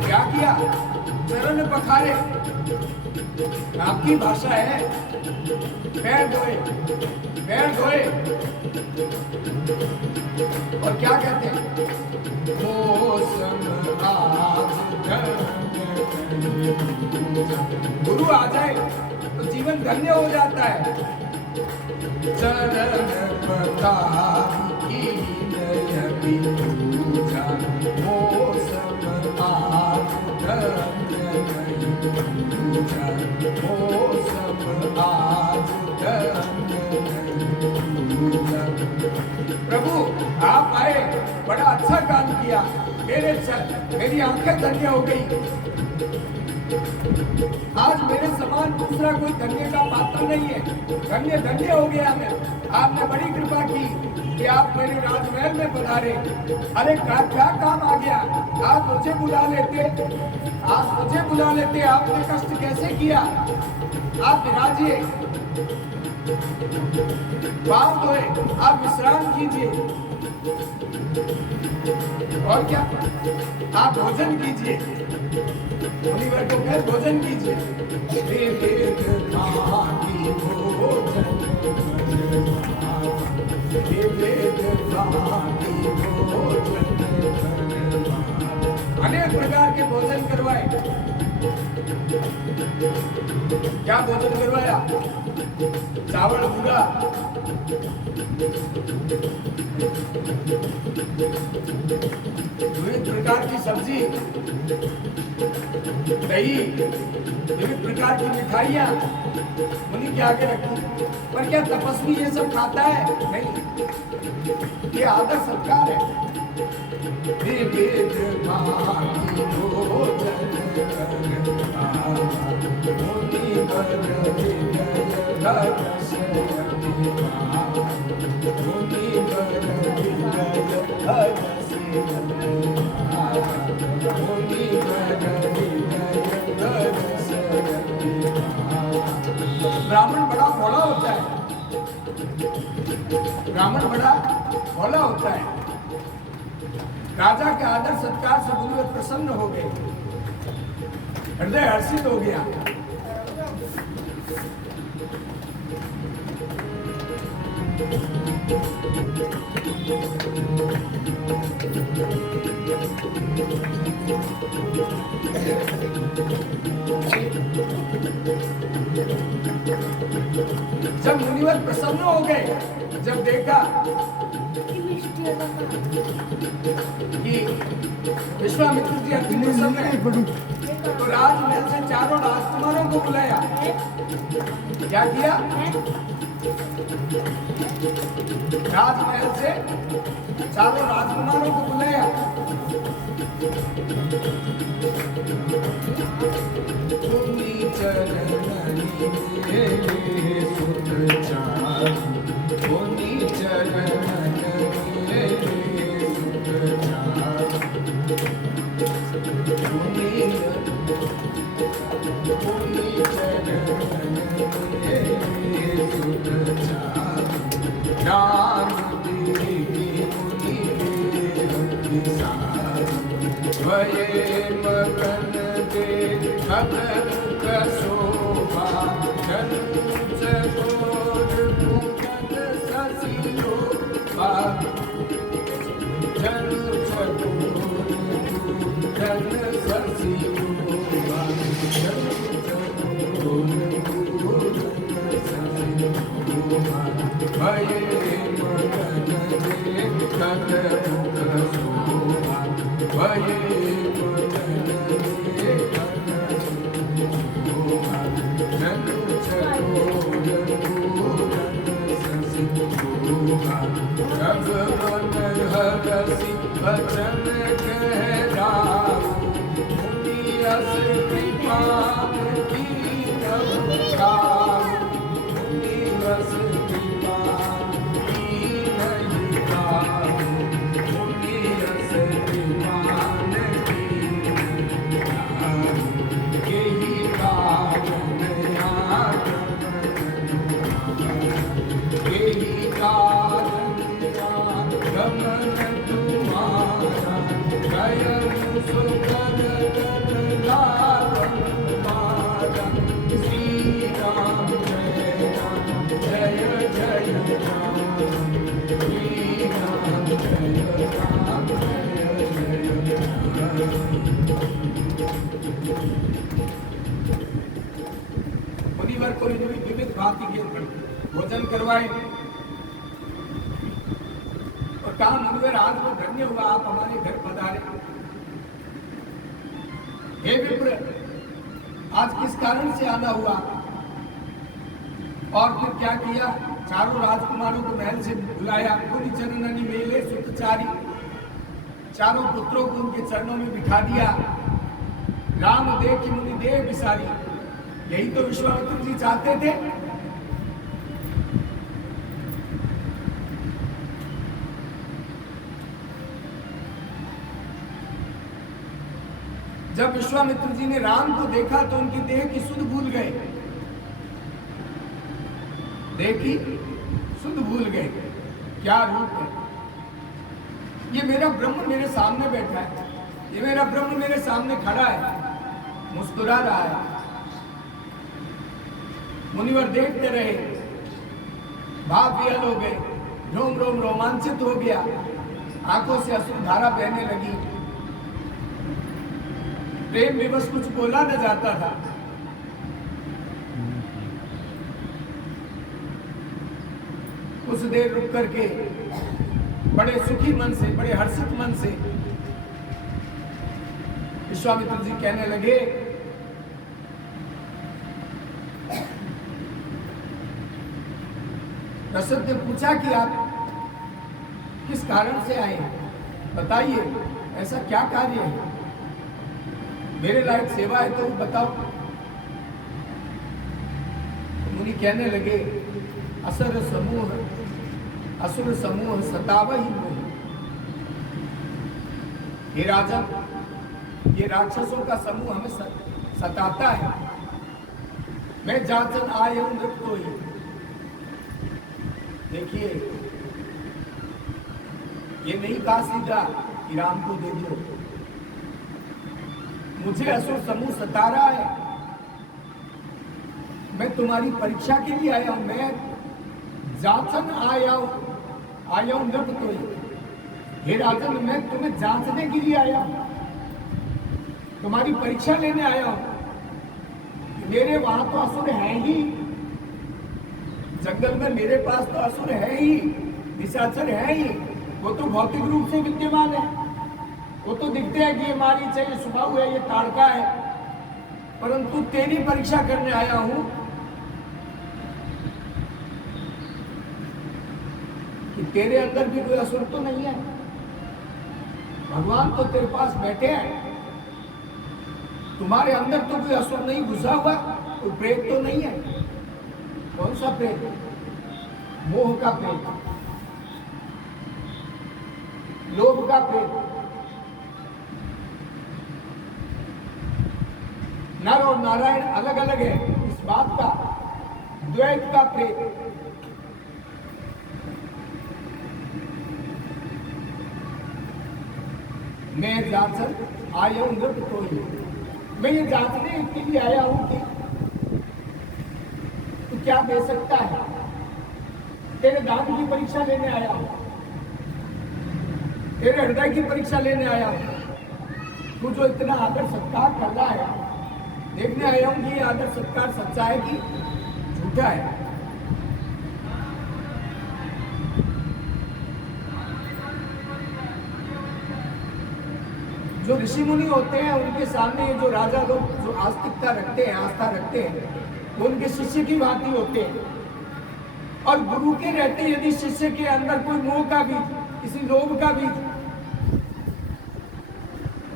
क्या किया? चरण पखारे, आपकी भाषा है। पैर धोए, पैर धोए और क्या कहते हैं? गुरु आ जाए तो जीवन धन्य हो जाता है। चरण पखारी की पूजा मौसम आज धन्य पूजा मौसम आज धन्य पूजा। प्रभु आप आए, बड़ा अच्छा काम किया, मेरी आंखें धन्य हो गई। आज मेरे समान दूसरा कोई धन्य का पात्र नहीं है। धन्य धन्य हो गया मैं। आपने बड़ी कृपा की कि आप मेरे राजमहल में पधारे। अरे क्या काम आ गया? आप मुझे बुला लेते, आपने कष्ट कैसे किया? आप विराजिए, पाप धोए, आप विश्राम कीजिए और क्या, आप भोजन कीजिए। मुनिवर को कहे भोजन कीजिए। अनेक प्रकार के भोजन करवाए। क्या भोजन करवाया? चावल पूरा, विविध प्रकार की सब्जी, दही, विविध प्रकार की मिठाइयाँ मुनि के आगे रखी। पर क्या तपस्वी ये सब खाता है? नहीं, ये आदर सत्कार है। ब्राह्मण बड़ा भोला होता है, ब्राह्मण बड़ा भोला होता है। राजा के आदर सत्कार से गुरु प्रसन्न हो गए, हृदय हर्षित हो गया। जब मुनिवर प्रसन्न हो गए, जब देखा कि विश्वामित्र जी अति प्रसन्न है, तो राजमहल से चारों राजकुमारों को बुलाया। क्या किया? राजमहल से चारों राजकुमारों को बुलाया। मुनिवर को विविध भांति के भोजन करवाए और कहा, मुनिवर आज में धन्य हुआ आप हमारे घर पधारे। हे विप्र, आज किस कारण से आना हुआ? और फिर क्या किया? चारों राजकुमारों को महल से बुलाया। मुनि चरणनि मेले सुतचारी, चारों पुत्रों को उनके चरणों में बिठा दिया। राम देखि मुनि देह विसारी, यही तो विश्वामित्र जी चाहते थे। जब विश्वामित्र जी ने राम को देखा तो उनकी देह की सुध भूल गए, देह की सुध भूल गए। क्या रूप है ये! मेरा ब्रह्म मेरे सामने बैठा है, ये मेरा ब्रह्म मेरे सामने खड़ा है, मुस्कुरा रहा है। मुनिवर देखते रहे, भाव विहल हो गए, रोम रोम रोमांचित हो गया, आंखों से अश्रु धारा बहने लगी। प्रेम विवश कुछ बोला न जाता था। कुछ देर रुक करके बड़े सुखी मन से, बड़े हर्षित मन से विश्वामित्र जी कहने लगे, रसद ने पूछा कि आप किस कारण से आए हैं, बताइए, ऐसा क्या कार्य है, मेरे लायक सेवा है तो बताओ। मुनि कहने लगे, असुर समूह सतावहि मोहि। हे राजन, ये राक्षसों का समूह हमें सताता है। मैं जाचन आया हूं नृत्यो ही। देखिए, ये नहीं कहा सीधा कि राम को दे दो, मुझे असुर समूह सता रहा है, मैं तुम्हारी परीक्षा के लिए आया हूं, मैं जांचन आया हूं नृत्यो ही। हे राजन, मैं तुम्हें जांचने के लिए आया हूं, तुम्हारी परीक्षा लेने आया हूं। मेरे वहां तो असुर है ही, जंगल में मेरे पास तो असुर है ही, निशाचर है ही। वो तो भौतिक रूप से विद्यमान है, वो तो दिखते हैं कि ये मारीच है, ये सुबाहु है, ये ताड़का है। परंतु तेरी परीक्षा करने आया हूं कि तेरे अंदर भी कोई असुर तो नहीं है। भगवान तो तेरे पास बैठे हैं, तुम्हारे अंदर तो कोई असुर नहीं घुसा हुआ, कोई प्रेत तो नहीं है। कौन सा प्रेत? मोह का प्रेत, लोभ का प्रेत। नर और नारायण अलग अलग है, इस बात का द्वैत का प्रेत। मैं जांचन आया हूं नृत्यो ही। मैं ये जांचने के लिए आया हूं कि तू क्या दे सकता है। तेरे दान की परीक्षा लेने आया हूं, तेरे हृदय की परीक्षा लेने आया हूं। तू जो इतना आदर सत्कार कर रहा है, देखने आया हूं कि ये आदर सत्कार सच्चा है कि झूठा है। जो ऋषि मुनि होते हैं उनके सामने जो राजा लोग जो आस्तिकता रखते हैं, आस्था रखते हैं, वो उनके शिष्य की भांति होते हैं। और गुरु के रहते यदि शिष्य के अंदर कोई मोह का बीज, किसी लोभ का बीज,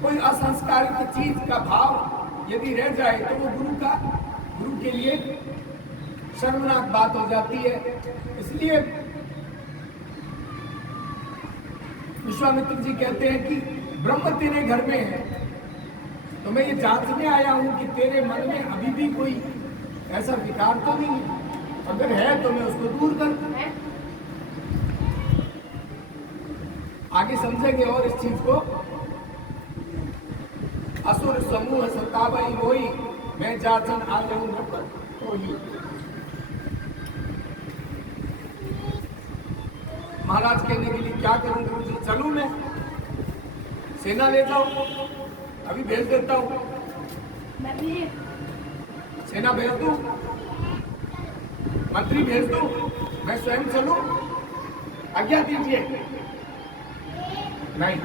कोई असंस्कारित चीज का भाव यदि रह जाए तो वो गुरु के लिए शर्मनाक बात हो जाती है। इसलिए विश्वामित्र जी कहते हैं कि ब्रह्म तेरे घर में है, तो मैं ये जांचने आया हूं कि तेरे मन में अभी भी कोई ऐसा विकार तो नहीं है, अगर है तो मैं उसको दूर कर। आगे समझेंगे और इस चीज को। असुर समूह सतावहि मोहि, मैं जाचन आया हूं नृत्यो ही। महाराज कहने के लिए क्या करूं गुरुजी, चलूं मैं सेना ले जाओ, अभी भेज देता हूं, सेना भेज दूं, मंत्री भेज दूं, मैं स्वयं चलूं, आज्ञा दीजिए। नहीं,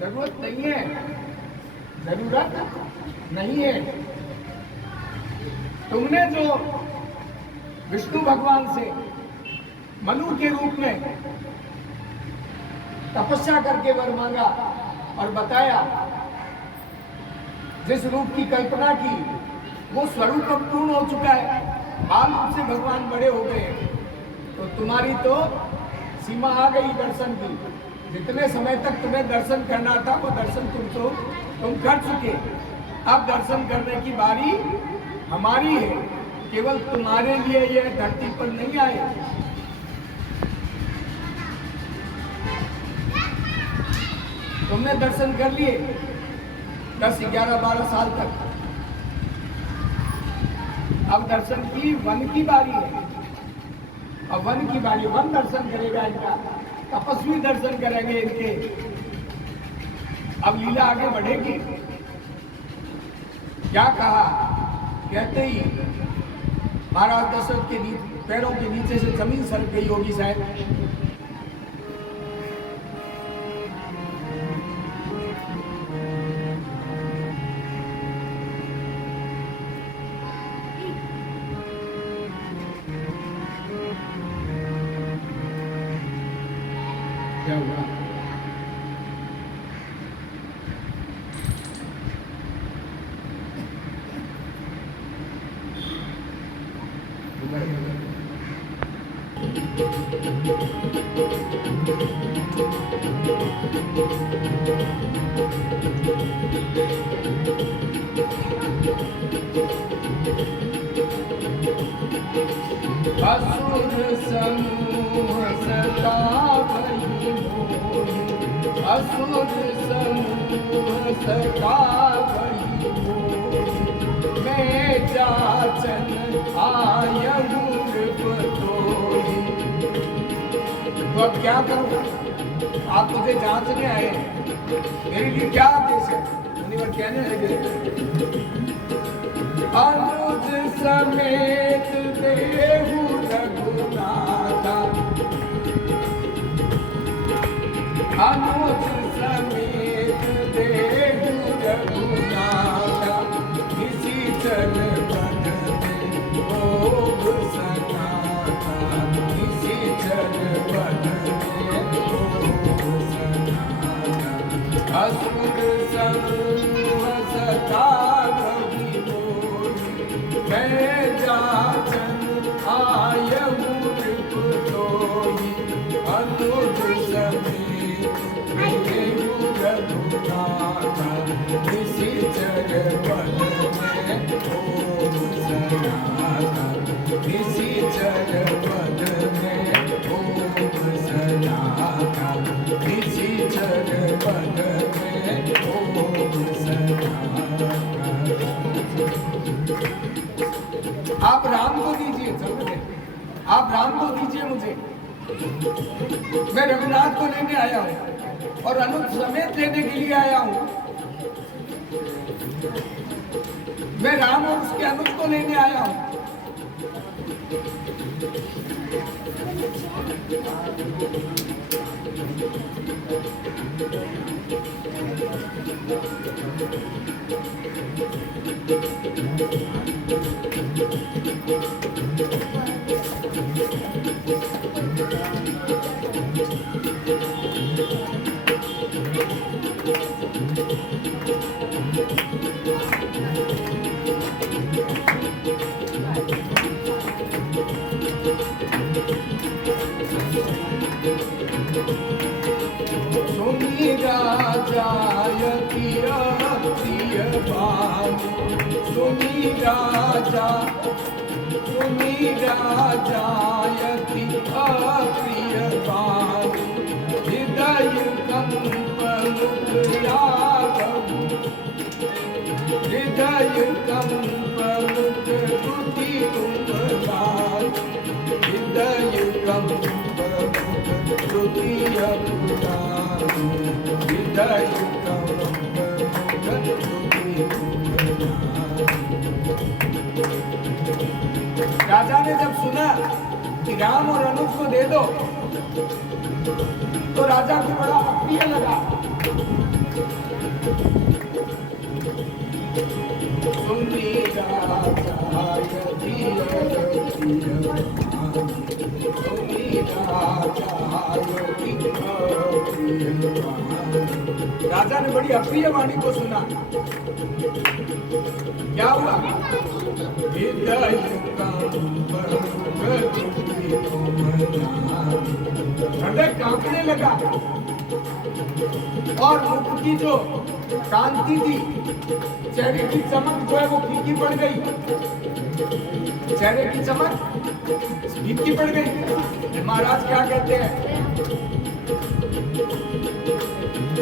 जरूरत नहीं है, जरूरत नहीं है। तुमने जो विष्णु भगवान से मनु के रूप में तपस्या करके वर मांगा और बताया, जिस रूप की कल्पना की वो स्वरूप अब पूर्ण हो चुका है, बाल रूप से भगवान बड़े हो गए, तो तुम्हारी तो सीमा आ गई दर्शन की। जितने समय तक तुम्हें दर्शन करना था वो दर्शन तुम कर चुके, अब दर्शन करने की बारी हमारी है। केवल तुम्हारे लिए यह धरती पर नहीं आए, तुमने दर्शन कर लिए 10, 11, 12 साल तक, अब दर्शन की वन की बारी है। अब वन की बारी, वन दर्शन करेगा इनका, तपस्वी दर्शन करेंगे इनके। अब लीला आगे बढ़ेगी। क्या कहा, कहते ही महाराज दशरथ के पैरों के नीचे से जमीन सरक गई होगी शायद। क्या हुआ? असुर समूह सता भई मोहि, असुर समूह सता भई मोहि, मैं जाचन आयहु नृपतोहि। तो अब क्या करूं? आप मुझे जांचने आए, मेरे लिए क्या आदेश है? मुनिवर कहने लगे, अनुज समेत देहु रघुनाथा, अनुज समेत देहु रघुनाथा, निशिचर बन में भोग सनाथा, निशिचर बन में भोग सनाथा, असुर समूह सता मैं जाचन आयहु नृपतोहि, अनुज समेत देहु रघुनाथा, निशिचर बन में भोग सनाथा, निशिचर बन में भोग सनाथा, निशिचर बन में भोग सनाथा। आप राम को दीजिए, चलो आप राम को दीजिए मुझे, मैं रघुनाथ को लेने आया हूं और अनुज समेत लेने के लिए आया हूं। मैं राम और उसके अनुज को लेने आया हूं। सुनी राजायति अप्रिय भानु, सुनी राजायति अप्रिय भानु, हृदय कंपन राघव, हृदय कंपन तुति तुम भानु, हृदय राजा ने जब सुना कि राम और अनुज को दे दो तो राजा को बड़ा अप्रिय लगा। राजा ने बड़ी अप्रिय वाणी को सुना। क्या हुआ? हृदय कांपने लगा और मुख की जो कांति थी, चेहरे की चमक जो है वो फीकी पड़ गई। चेहरे की चमक फीकी पड़ गई। महाराज क्या कहते हैं?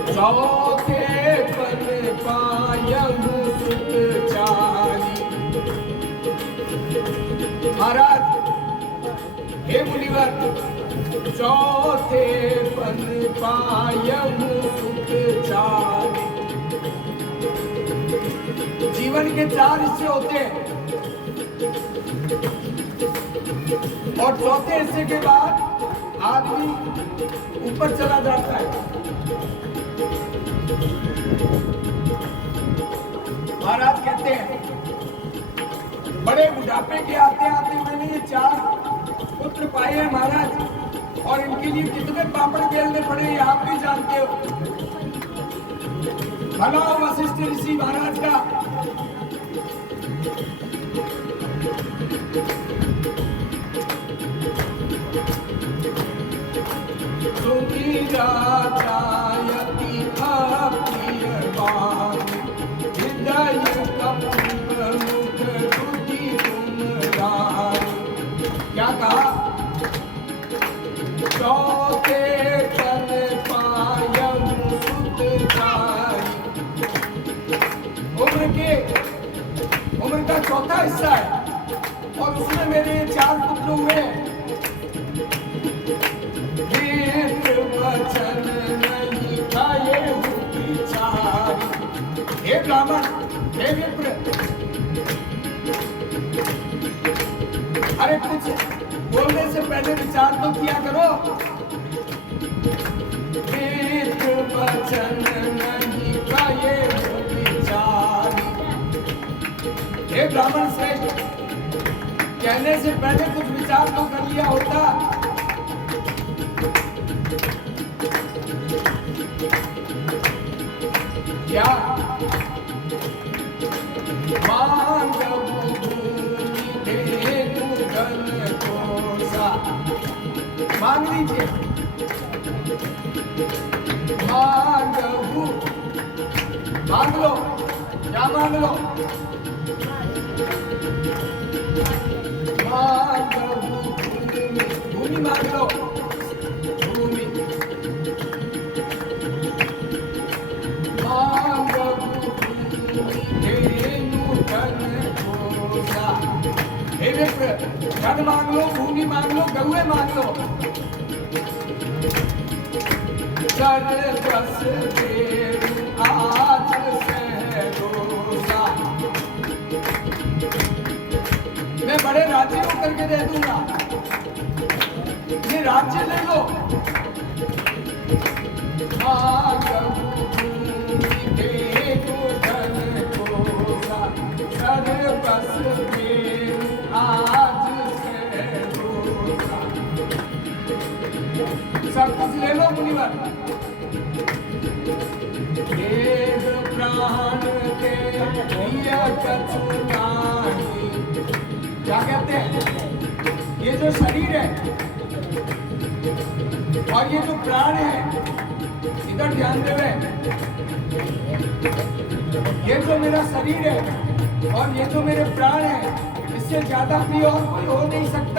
चौथे पन पायहु सुत चारी। महाराज, हे मुनिवर, चौथे पन पायहु सुत चारी। जीवन के 4 हिस्से होते हैं और चौथे हिस्से के बाद आदमी ऊपर चला जाता है। महाराज कहते हैं बड़े बुढ़ापे के आते आते मैंने ये 4 पुत्र पाए हैं महाराज, और इनके लिए कितने पापड़ बेलने पड़े ये आप भी जानते हो। भला वशिष्ठ ऋषि महाराज का क्या कहा? चौथे पन पायहु सुत चारी। उम्र का चौथा हिस्सा है और उसमें मेरे 4 पुत्र हुए। वचन नहीं खाए विचारी। हे ब्राह्मण, हे विप्र, अरे कुछ बोलने से पहले विचार तो किया करो। वचन नहीं खाए विचारी। हे ब्राह्मण श्रेष्ठ, कहने से पहले कुछ विचार तो कर लिया होता। क्या? मांग लीजिए। मांग लो। क्या मांग लो? भूमि मांग लो। भूमि धन मांग लो, भूमि मांग लो, गौए मांग लो। आज मैं बड़े राज्य को करके दे दूंगा। ये राज्य ले लो। सब कुछ ले लो मुनिवर। प्राण के क्या कहते हैं? ये जो शरीर है और ये जो प्राण है, इधर ध्यान देवे। ये जो मेरा शरीर है और ये जो मेरे प्राण है, इससे ज्यादा प्रिय और कोई हो नहीं सकता।